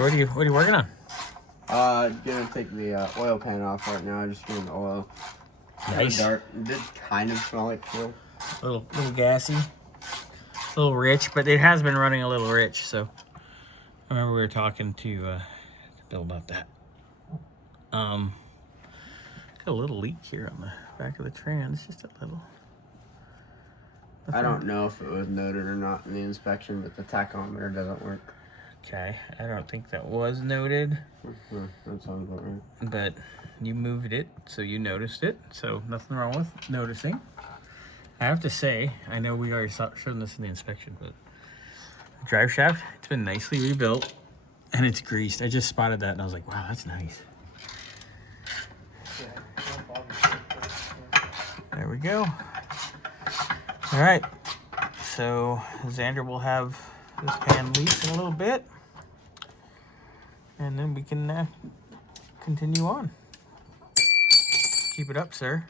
What are you working on? Gonna take the oil pan off right now. Just getting the oil. Nice. Dark. It did kind of smell like fuel. A little gassy, a little rich, but it has been running a little rich. So I remember we were talking to Bill about that. Got a little leak here on the back of the trans, just a little. I don't know if it was noted or not in the inspection, but the tachometer doesn't work. Okay, I don't think that was noted. That sounds about right. But you moved it, so you noticed it. So nothing wrong with noticing. I have to say, I know we already showed this in the inspection, but the drive shaft, it's been nicely rebuilt and it's greased. I just spotted that and I was like, wow, that's nice. There we go. All right, so Xander will have this pan lease in a little bit, and then we can continue on. Keep it up, sir.